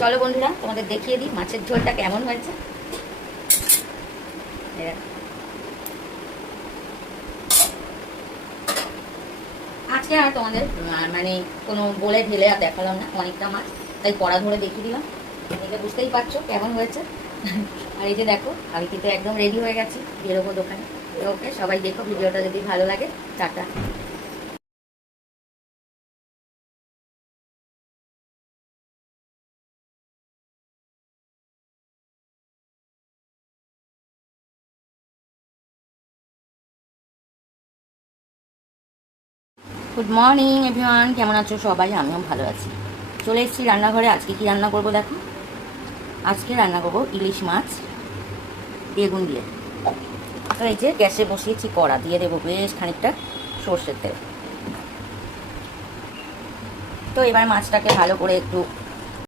চলো বন্ধুরা, তোমাদের দেখিয়ে দিই মাছের ঝোলটা কেমন হয়েছে। আজকে আর তোমাদের মানে কোনো বলে ঢেলে আর দেখালাম না, অনেকটা মাছ তাই কড়া ধরে দেখিয়ে দিলাম। এটা বুঝতেই পারছো কেমন হয়েছে। আর এই যে দেখো, আমি কিন্তু একদম রেডি হয়ে গেছি, বেরোবো দোকানে। ওকে, সবাই দেখো ভিডিওটা যদি ভালো লাগে। টাটা। গুড মর্নিং এভরিওয়ান, কেমন আছো সবাই? আমিও ভালো আছি। চলে এসেছি রান্নাঘরে। আজকে কি রান্না করব দেখো। আজকে রান্না করবো ইলিশ মাছ বেগুন দিয়ে। তো এই যে গ্যাসে বসিয়েছি কড়া, দিয়ে দেবো বেশ খানিকটা সর্ষের তেল। তো এবার মাছটাকে ভালো করে একটু